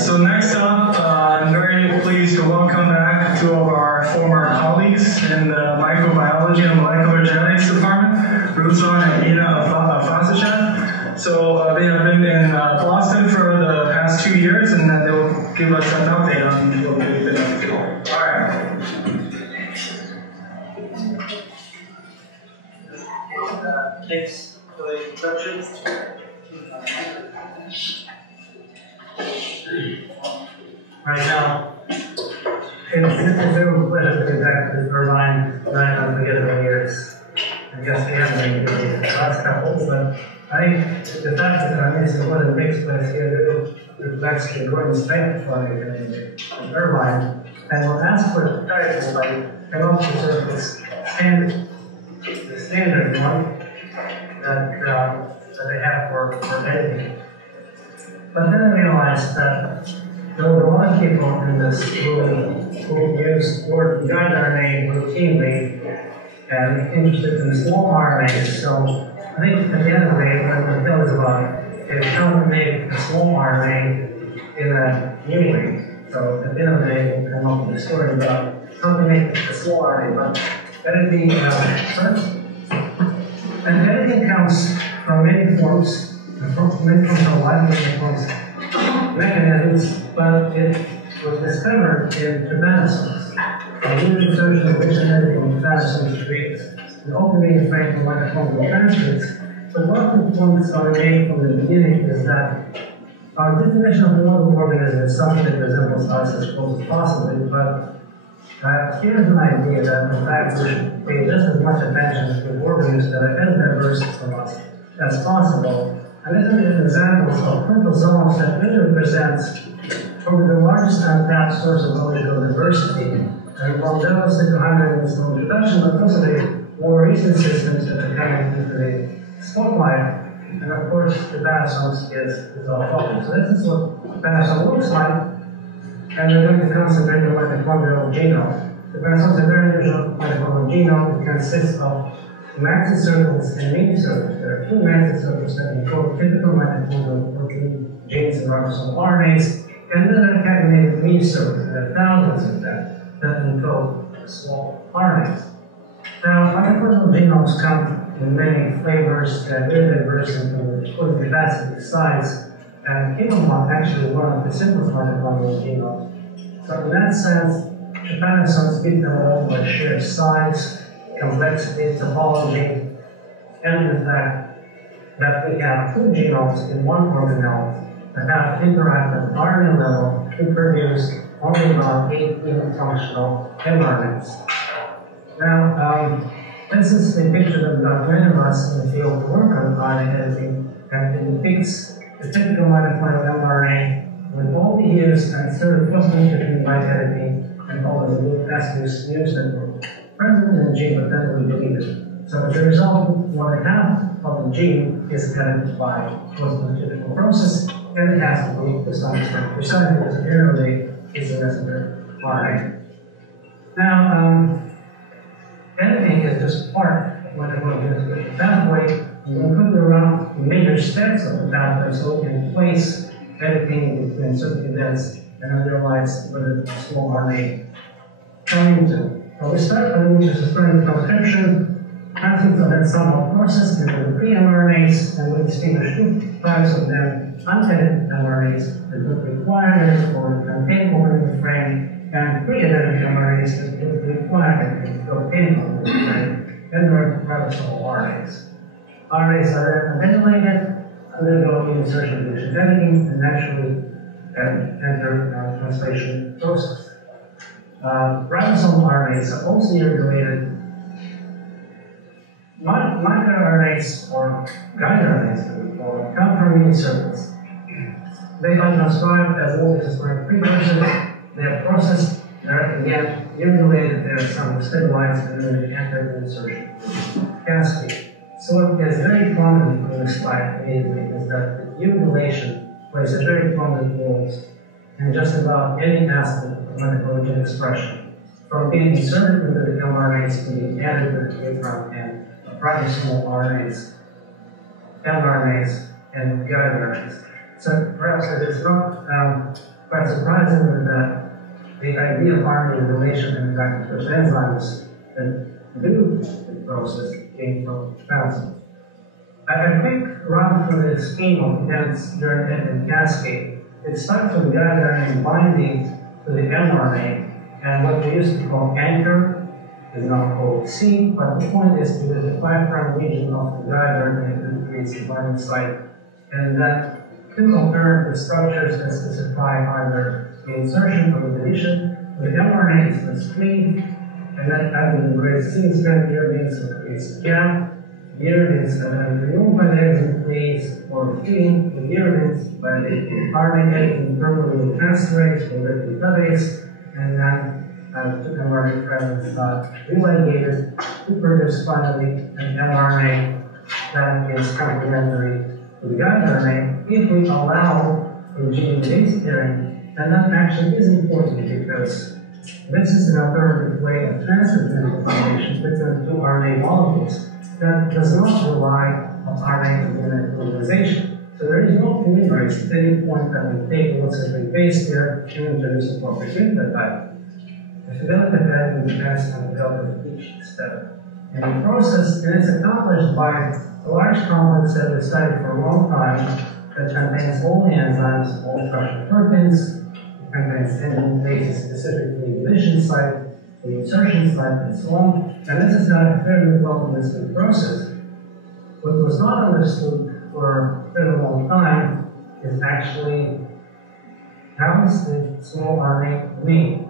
So next up, I'm very pleased to welcome back two of our former colleagues in the microbiology and molecular genetics department, Ruslan and Afasizhev. So they have been in Boston for the past 2 years, and then they'll give us an update on what they've been up to. All right. Thanks for the introduction. Right now, it's a real pleasure to be back to Irvine 9 unforgettable years. I guess we haven't been busy the last couple, but I think the fact that I'm missing what it takes place here reflects the growing strength of Irvine, and we'll ask for the title by come up with sort of this standard one that they have for editing. But then I realized that there were a lot of people in this room who use the word guide RNA routinely and interested in small RNAs. So I think at the end of the day, what I'm going to tell is about is how to make a small RNA in a new way. So at the end of the day, we'll come up with a story about how to make a small RNA. But editing, and editing comes from many forms. Many forms mechanisms, but it was discovered in trypanosomes. A new research in which editing trypanosomes treats the ultimate frame for mitochondrial transcripts. But one of the points I made from the beginning is that our definition of the living organism is something that resembles us as close as possible, but here's an idea that in fact we should pay just as much attention to organisms that are as diverse from us as possible. And this is an example of chromosomes that really represents probably the largest untapped source of molecular diversity. And while those that are highlighted in this little introduction, but also the more recent systems that are coming into the spotlight, and of course the trypanosomes is our focus. So this is what the trypanosome looks like, and we're going to concentrate on mitochondrial genome. The trypanosome is a very unusual mitochondrial genome. It consists of maxis circles and mini circles. There are two maxis circles that encode typical mitochondrial protein genes and ribosomal RNAs, and then there are concatenated mini circles. There are thousands of them that encode small RNAs. Now, mitochondrial genomes come in many flavors and very diverse in terms of capacity, size, and human one actually one of the simplest mitochondrial genomes. So in that sense, trypanosomes beat them all by sheer size, complexity, topology, and the fact that we have two genomes in one organelle that have to interact at RNA level to produce only about 8 functional mRNAs. Now, this is a picture that about many of us in the field work on RNA editing, and it depicts the typical mitochondrial mRNA with all the years and sort of crossing between base editing and all of the little residues that were present in the gene, but then we deleted. So as a result, what I have of the gene is edited by what's the typical process, and it has to be to some extent precise because generally it's a messenger RNA. Now, editing is just part of what I'm going to do with the pathway. We're going to put around the major steps of the pathway so we can place editing between certain events and underlies where the small RNA come into. So we start with transcription, transcripts are then somewhat processed into the pre-mRNAs, and we distinguish two types of them: unedited mRNAs that don't require edit or contain over the frame, and pre-edited mRNAs that don't require editing to obtain over the frame, and there are ribosomal RNAs. RNAs are then adenylated, undergo insertion deletion editing, and naturally enter the translation process. Ribosomal RNAs are also regulated. MicroRNAs, or guide RNAs, that we call them, come from mini circles. They are transcribed as multi-transcribed precursors. They are processed. They are again regulated. They are somewhat stabilized, and then they enter the insertion cascade. So what is very prominent in this slide is that the utilization plays a very prominent role in just about any aspect of mitochondrial expression, from being inserted into the mRNAs to being added to the from and ribosomal RNAs, mRNAs, and guide RNAs. So perhaps it is not quite surprisingly that the idea of RNA relation and first enzymes that do the process came from Afasizhev. A quick run through the scheme of events during the cascade. It starts with the guide RNA binding to the mRNA, and what we used to call anchor is now called C, but the point is because the 5' region of the guide RNA creates the binding site, and that two alternative structures that specify either the insertion or the deletion. The mRNA is the screen, and then adding the red C strand here means it creates a gap. The uridines are removed by the enzyme or feeding the uridines by the RNA editing permeable transferase or replicase, and then two mRNA fragments are religated to produce finally an mRNA that is complementary to the guide RNA if we allow for gene base pairing, and that actually is important because this is an alternative way of transferring information between two RNA molecules that does not rely on RNA polymerization. So there is no polymerase at any point that we take what's a base pair and introduce a proper nucleotide. The fidelity of editing depends on the delta of each step. And the process is accomplished by a large complex that we studied for a long time that contains all the enzymes, all structural proteins, it contains enzyme bases, specifically the division site, the insertion site, and so on. And this is not a fairly well understood process. What was not understood for a very long time is actually how is the small RNA made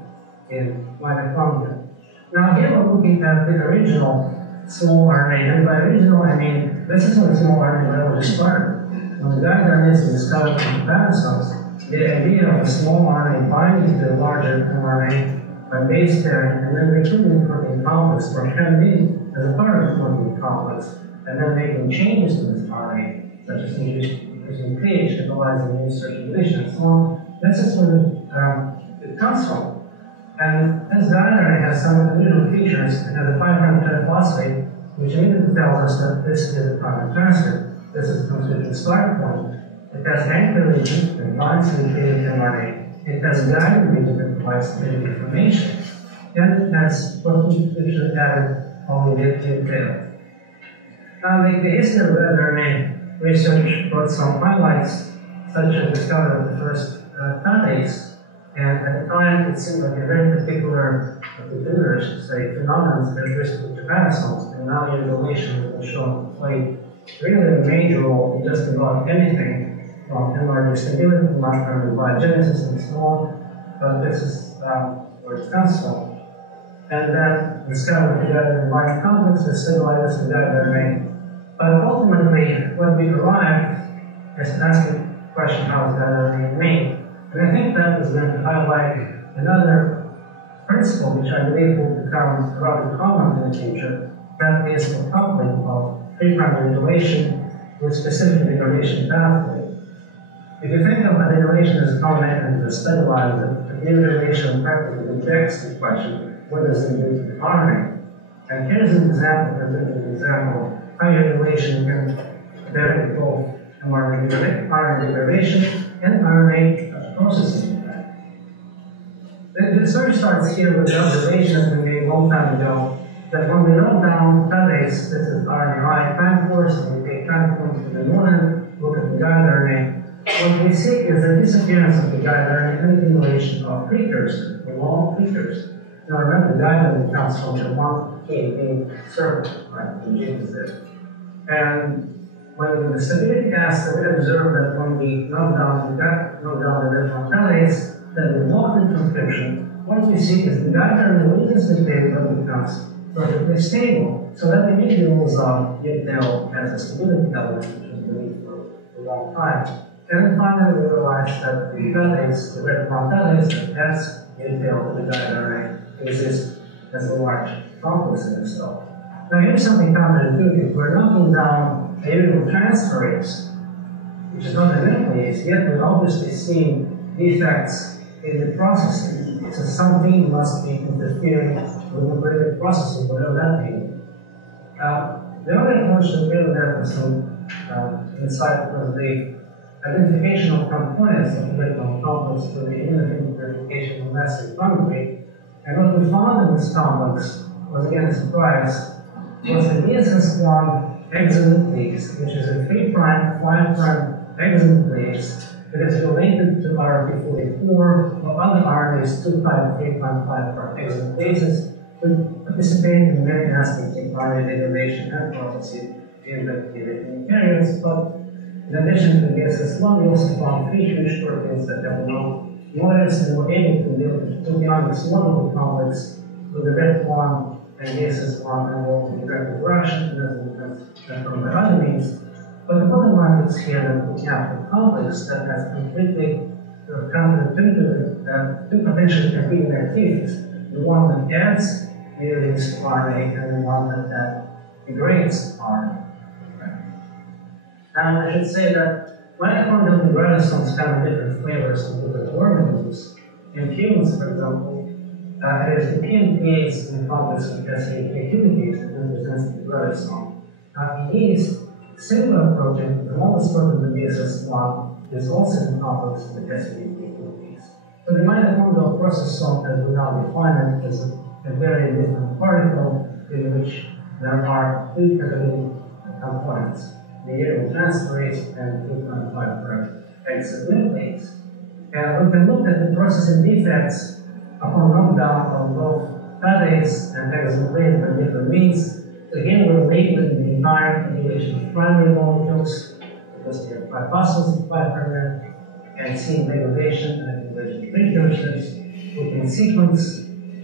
in mitochondria. Now here we're looking at the original small RNA, and by original I mean this is when small RNA biology started. When the guide RNA is discovered in hepatocytes, the idea of a small RNA binding to the larger mRNA by base pairing, and then recruiting protein complex or can as a part of the protein complex, and then making changes to this RNA, such as using pH, catalyzing new insertion deletion, and so on. This is where it comes from. And this guide RNA has some unusual features. It has a 5' triphosphate, which immediately tells us that this is a primary transcript. This is considered the start point. It has anchor region that binds to the created mRNA. It has a guiding region that provides genetic information. And it has protein constitution added on the tail. Now, the history of RNA research brought some highlights, such as the discovery of the first phthalate. And at the time, it seemed like a very particular phenomenon characteristic to hepatocytes. And now the relation has been shown to play really a major role in just about anything from mRNA stability, microRNA biogenesis, and so on. But this is where it comes from. And then discovered the guide RNA complex that stabilizes the guide RNA. But ultimately, when we arrived, is asking the question, how is guide RNA made? And I think that is going to highlight another principle which I believe will become rather common in the future, that is the coupling of 3' degradation with specific degradation pathway. If you think of degradation as a common mechanism to stabilize it, the degradation practically rejects the question, what does it do to the RNA? And here's an example, how your relation can benefit both RNA degradation and RNA processing. The story starts here with the observation that we made a long time ago that when we load down phthalates, this is RNAi time course, and we take time points to the northern, look at the guide RNA, what we see is the disappearance of the guide RNA and the accumulation of precursor, the long precursor. Now remember, the guide RNA comes from the 1 kb circle, right? The gene is there. And when the stability assay, we observe that when we knock down the different phthalates, that we block the transcription, what we see is the guide RNA leaves the table and becomes perfectly stable. So that immediately rules out YTL as a stability element, which is believed for a long time. And then finally we realize that the phthalates, the red phthalates that has YTL to the guide RNA exist as a large complex in itself. Now here's something counterintuitive. We're knocking down a uridine transferase, which is not a nuclease, yet we're obviously seeing defects in the processing. So something must be interfering with nuclear processing, whatever that means. The other approach that really led us some insight was the identification of components of the electron complex for the immunofilament purification of mass spectrometry. And what we found in this complex was again a surprise, was the ESS1 exonuclease, which is a 3' 5' exonuclease that is related to RP44 or other RNAs 2' 3' 5' exonucleases, which participate in many aspects of RNA degradation and processing in bacteria and eukaryotes. But in addition to the ESS1, we also found 3 huge proteins that have no models and were able to be on this wonderful complex with the RET1 and ESS1 involved in direct interaction, and that's from by other means. But the bottom line is here that we have a complex that has completely counterintuitive, two potentially competing activities. The one that adds various RNA and the one that degrades RNA. Now, I should say that mitochondrial degradations have different flavors in different organisms. In humans, for example, it is the PNPase in the complex of activities that represents the degradation. Now, in yeast, similar protein, the smallest protein of the BSS1, is also in the complex of the activities. So the mitochondrial processome, as we now define it, is a very different particle in which there are 2 catalytic components, the aerotransferase and 2.5' exonuclease. And we can look at the processing defects upon knockdown of both protease and exonuclease by different means. So here we're labeling the entire population of primary molecules because they have 5 phosphorus, 5 permanent, and seeing degradation and degradation precursors. We can sequence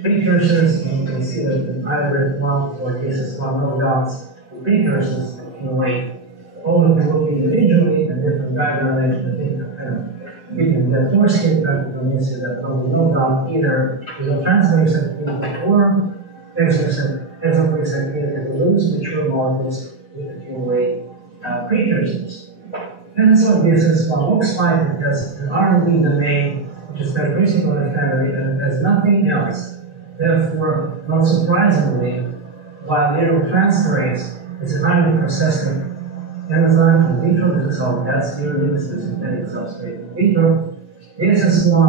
precursors, and you can see that either RET1 or ESS1 knockdowns, the precursors accumulate. Or we can look individually at different diagrams that between the force here, practically you see that when we knock down either the transverse activity or exonuclease activity, we lose mature molecules, we accumulate precursors. And so ESS1 looks like it has an RNA domain, which is characteristic of the family, and has nothing else. Therefore, not surprisingly, while the aerotransferase is an highly processing enzyme in vitro, this is how that's here, this is the synthetic substrate in vitro. The ESS1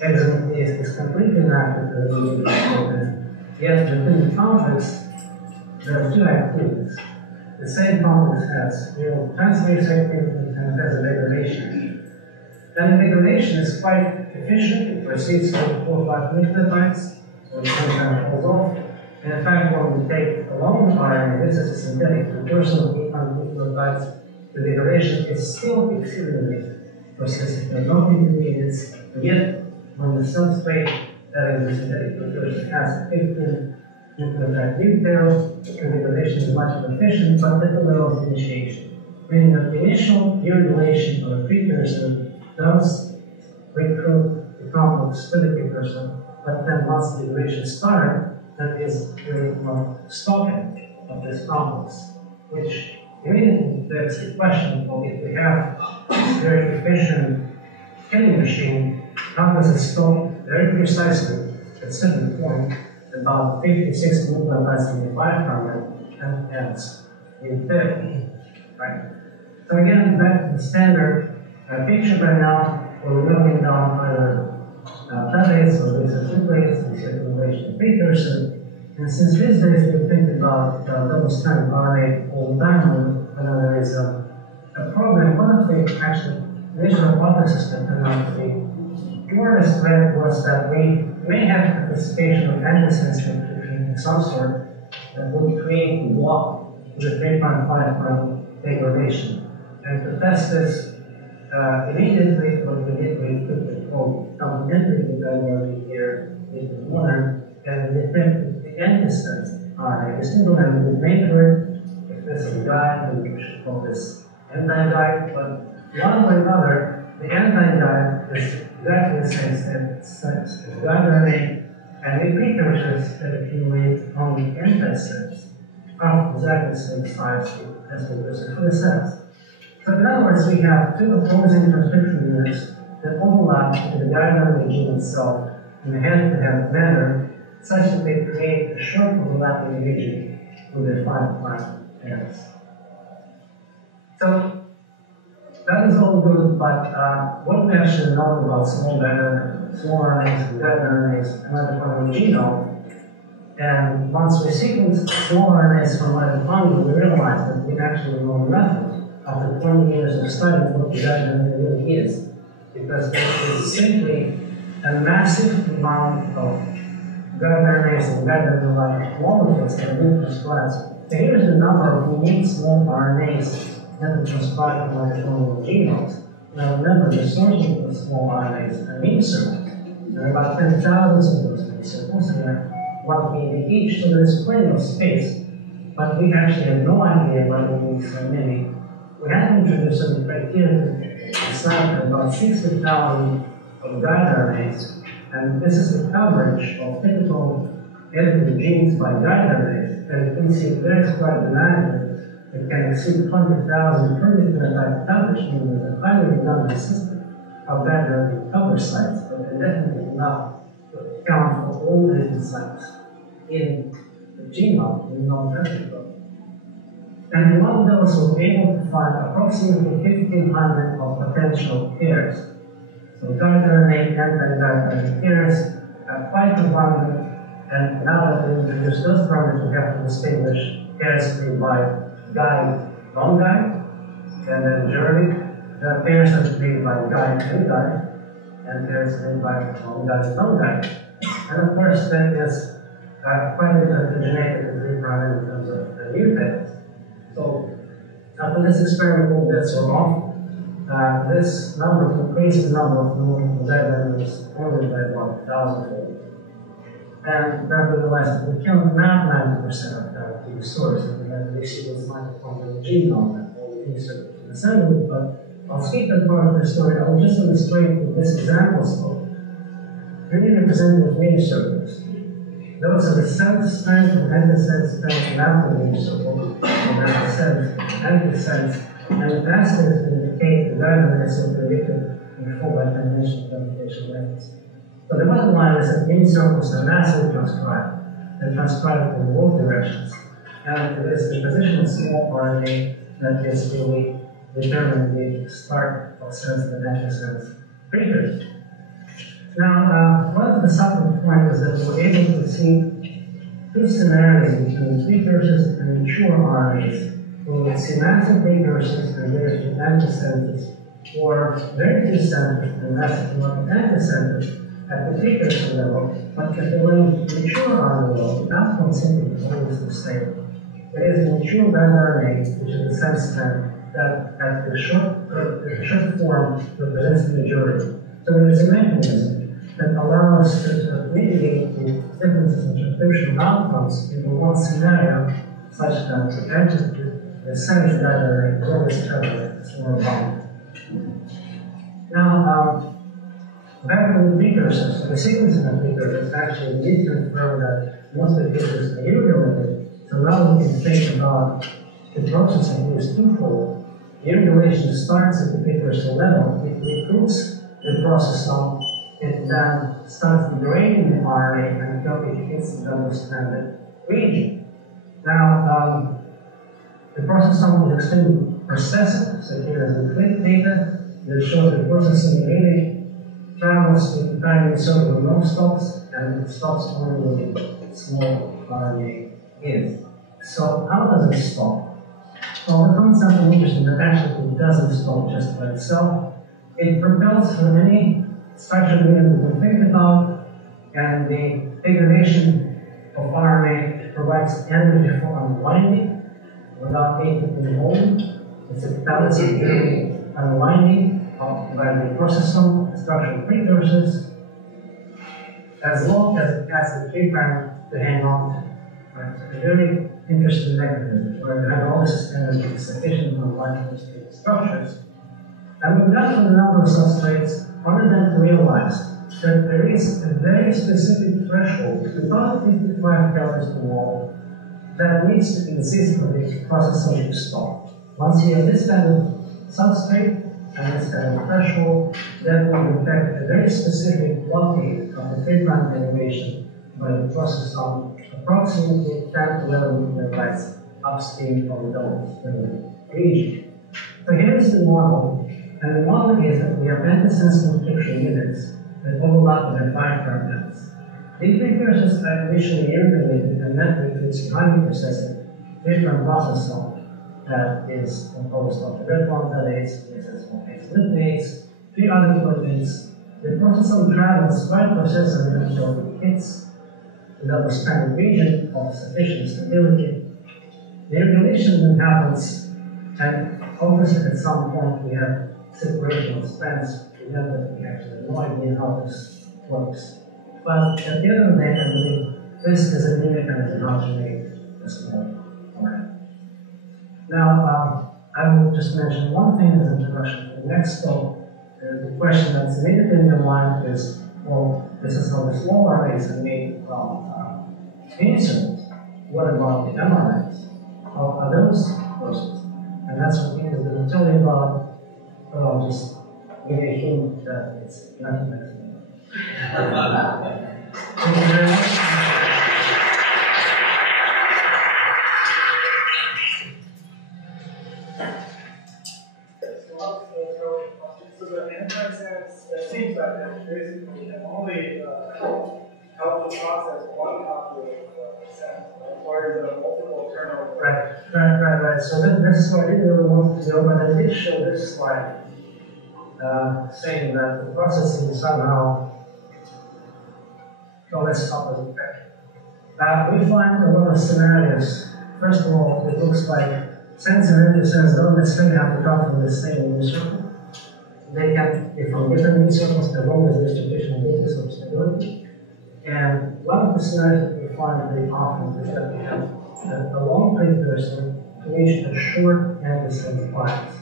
exonuclease is completely inactive as a living protein. Yet within the complex, there are 2 activities. The same complex has transferase activity and it has a degradation. And the degradation is quite efficient. It proceeds from 4 or 5 nucleotides, so it sometimes falls off. And in fact, when we take a long RNA, this is a synthetic precursor of 800 nucleotides, the degradation is still exceedingly persistent. There are no intermediates, and yet when the substrate that is a synthetic precursor has 15 nucleotide loop tail, the degradation is much more efficient, but at the level of initiation. Meaning that the initial urination of a precursor does recruit the complex to the precursor, but then once the degradation starts, that is really stopping of this complex, which immediately begs the question of if we have this very efficient killing machine, how does it stop very precisely at a certain point, about 56 nucleotides in the 5' and ends in therapy, right? So again, back to the standard picture by now, where we're knocking down either protease or nuclease, we see accumulation of precursor. And since these days we think about double-stranded RNA all the time, whenever there is a problem, one of the actually initial hypotheses that turned out to be more or less correct was that we may have participation of antisense recruitment of some sort that would create a block to the 3.5' degradation. And to test this immediately, what we did, we put the code complementary to the library here in the corner, and we detected the antisense RNA. We still don't have a good name for it. If this is a guide, we should call this anti-guide, but one way or another, the anti-guide is exactly the same sense as guide RNA, and the precursors that accumulate on the antisense are exactly the same size as the precursor for the sense. So in other words, we have 2 opposing transcription units that overlap into the guide RNA gene itself in the hand-to-hand manner, such that they create a short overlapping region with their 5' ends. So that is all good, but what we actually know about small RNAs and guide RNAs and other part of the genome, and once we sequenced small RNAs from mitochondria, we realized that we actually know nothing after 20 years of studying what the guide RNA really is, because it is simply a massive amount of guide RNAs and guide RNA-like molecules that have been transcribed. So here's the number of unique small RNAs that are transcribed from mitochondrial genomes. Now remember, the source of the small RNAs are amino circles. There are about 10,000 of those amino circles, and they're 1 kb each, so there's plenty of space. But we actually have no idea why we need so many. We had to introduce some criteria to decipher about 60,000 of guide RNAs, and this is the coverage of typical edited genes by guide RNAs. And you can see it varies quite dramatically. It can exceed 20,000 per nucleotide coverage, meaning there's a highly redundant system of guide RNA cover sites, but they're definitely enough to account for all the hidden sites in the genome in non-replica. And one of those was able to find approximately 1,500 of potential pairs. So guide RNA, anti-guide RNA pairs are quite abundant, and now that we introduce those parameters, we have to distinguish pairs made by guide, non-guide, and then generally there are pairs that are made by guide and guide, and pairs made by non-guide, non-guide. And of course, there is quite a bit of heterogeneity in the parameter in terms of the mutations. So after this experiment all bets were off, this number increased the number of known guide RNAs only by about 1,000-fold. And then we realized that we cannot map 90% of that to the source, and we had to resequence mitochondrial genome and all the insert in assembly. But I'll skip that part of the story. I will just illustrate with this example of really representative amino circles. Those are the sense strength and antisense strength and amino circle, and antisense, and the asterisks indicate the guide RNAs are predicted before by conventional replication methods. So the bottom line is that amino circles are massively transcribed. They're transcribed in both directions. And it is the position of small RNA that is really determining the start of sense and antisense precursors. Now, one of the subtle points is that we're able to see two scenarios between precursors and mature RNAs. We would see massive precursors and various antisenses, or very few centers and massive antisenses at the precursor level, but at the mature RNA level, the outcome simply is always the same. It is the mature guide RNA, which is the sense strength, that at the short form represents the majority. So there is a mechanism that allows us to mitigate the differences in transcriptional outcomes in one scenario, such that the sense guide RNA is always covered, it's more bound. Now, back to the precursors. So the sequencing of precursors actually need to confirm that most of the precursors are irrelated. So now we can think about the processing is twofold. The irregulation starts at the precursor level. It recruits the processome. It then starts degrading the RNA until it hits the double-stranded region. Now, the processome is extremely processive. So here is the click data that shows the processing really travels with the tiny circle with no stops, and it stops only when small RNA is. So how does it stop? Well, we found something interesting that actually it doesn't stop just by itself. It propels from any structure medium we can think about, and the degradation of RNA provides energy for unwinding without ATP holding. It's a balance of unwinding by the processome structural precursors, as long as it has the K prime to hang on to. Right? So a very interesting mechanism where the hydrolysis energy is sufficient to unwind those structures. And we've done from a number of substrates, only then to realize that there is a very specific threshold, about 55 calories per mole, that needs to exist for the processing to stop. Once you have this kind of substrate and this kind of threshold, then we detect a very specific blockade of the 3' derivation by the processome approximately 10 to 11 nucleotides upstream of the double-stranded region. So here's the model And the model is that we have antisense transcription units that overlap with their 5' ends. These precursors are initially irritated and met with its microprocessor, 3' process cell that is composed of the red one phthalates, hexanucleates, 3 other proteins. The processor travels by the processor until it hits the double stranded region of sufficient stability. The regulation then happens, and obviously at some point we have separation of strands. Remember, we actually have no idea how this works. But at the end of the day, I believe this is a new mechanism how to make this more correct. Now, I will just mention one thing as an introduction. The next step, the question that's immediately in your mind is, well, this is how the small RNAs are made from insulins. What about the mRNAs? How are those processed? And that's what Ian is going to tell you about. But I'll just give you a hint that it's nothing like that. Thank you very much. So the antisense, it seems like that basically can only help to process one copy of sense, or is it a multiple turnover? Right. So this is what I didn't really want to do, but I did show this slide saying that the processing somehow, let's stop with that. We find a lot of scenarios. First of all, it looks like sense and antisense don't necessarily have to come from the same immune circle. They can be from different immune circles as long as there's sufficient basis of stability. And one of the scenarios that we find very often is that we have a long precursor to which a short antisense binds.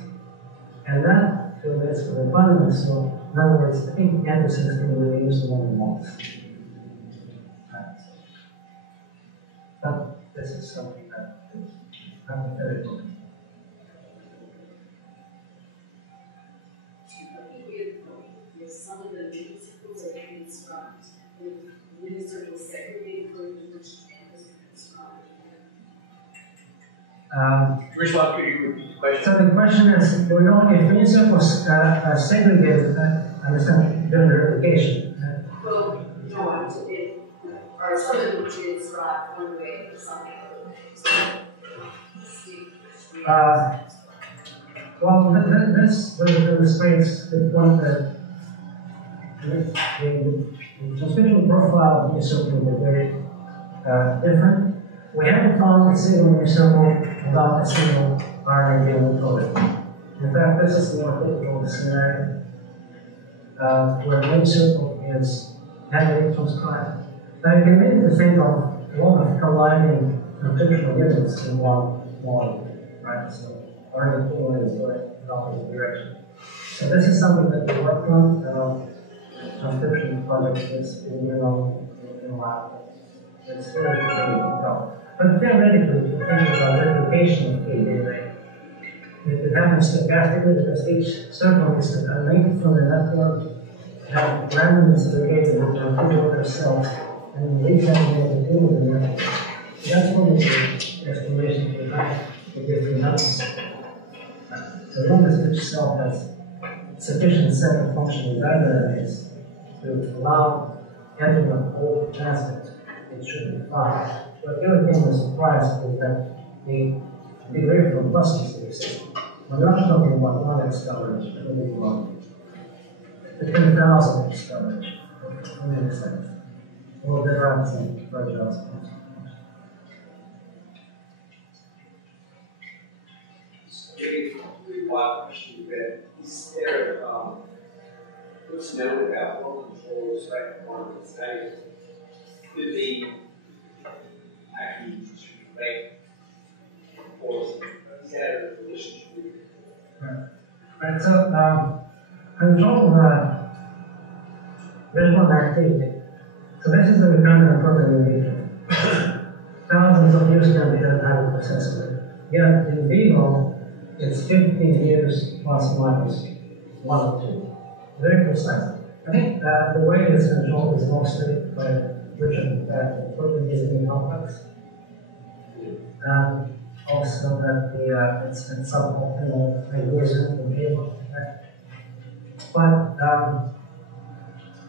And that relates to the abundance. So, in other words, I think antisense can be really used more than once. But this is something that is hypothetical. If some of the immune circles are transcribed, if immune circles segregate according to which campus are transcribed. Ruslan, could you repeat the question? So the question is, we know if immune circles are segregated, understand, during the replication. Well, no, are some of them transcribed one way or some other way? Well, this illustrates the point that the transcription profile of immune circle is very different. We haven't found a single immune circle without a single RNA being encoded. In fact, this is the more typical scenario where the immune circle is heavily transcribed. Now, you can immediately think of a lot of colliding transcriptional units in one molecule, right? So, RNA pool is going in the opposite direction. So, this is something that we worked on. Transcription project is in the lab. It's very difficult to tell. But theoretically, if you think about replication of DNA, it happens stochastically because each circle is a link from the network, have randomly segregated into two cells, and reconfigure the network. That's one of the explanations behind the different numbers. As long as each cell has sufficient set of functional libraries to allow editing of all transcripts, it should be fine. But the other thing we're surprised is that the degree of robustness of the system. We're not talking about 1x coverage, we're talking about the 10,000x coverage. That makes sense. Well, there are some fragile spots. Very wild question, but is there what's known about what controls like one of the studies? Could be actually make or is that a relationship? Right. So control red one activity. So this is the recombinant protein engagement. Thousands of years can be done having processed it. Yet in vivo, it's 15 years plus minus 1 or 2. Very precise. I think the way it's controlled is mostly by Richard that the protein is being complex. Also that it's suboptimal magnesium in vivo. But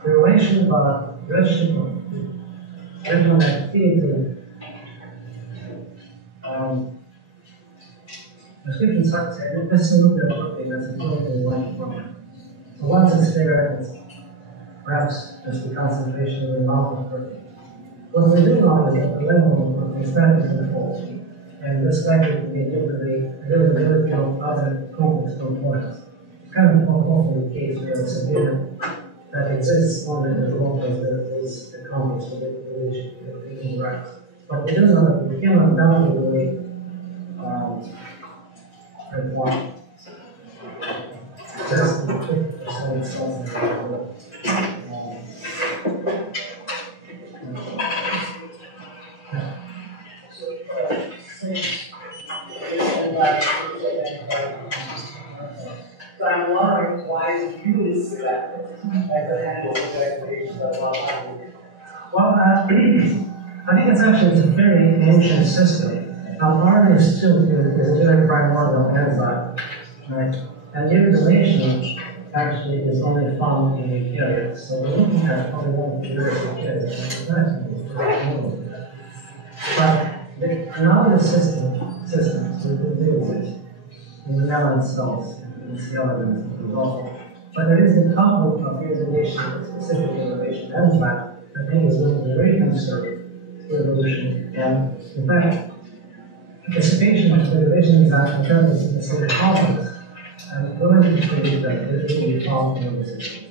the relationship of different activity, description structure, let's look at protein as a protein one format. So once it's there, it's perhaps just the concentration of the amount of protein. What we do know is that the level of protein status is full, and this factor can be availability of other complex components. It's kind of often the case where it's a given that exists only as long as there is a complex within rights. But it doesn't, we cannot downwardly perform just the 50% cells in the world. So I'm wondering why you is selected as the handle of the activation of RNA. Well, I think it's a very ancient system. RNA is still is a very primordial enzyme, right? And the utilization actually is only found in eukaryotes. So we're looking at only one of the eukaryotes. But the analogous systems we do exist in the mammalian cells, in the skeletons, and all. But there is a couple of utilization, specific utilization enzyme I think is going to be very conservative to evolution. And in fact, participation of the utilization enzyme in terms of specific complex, I'm going to predict that it will be found in the system.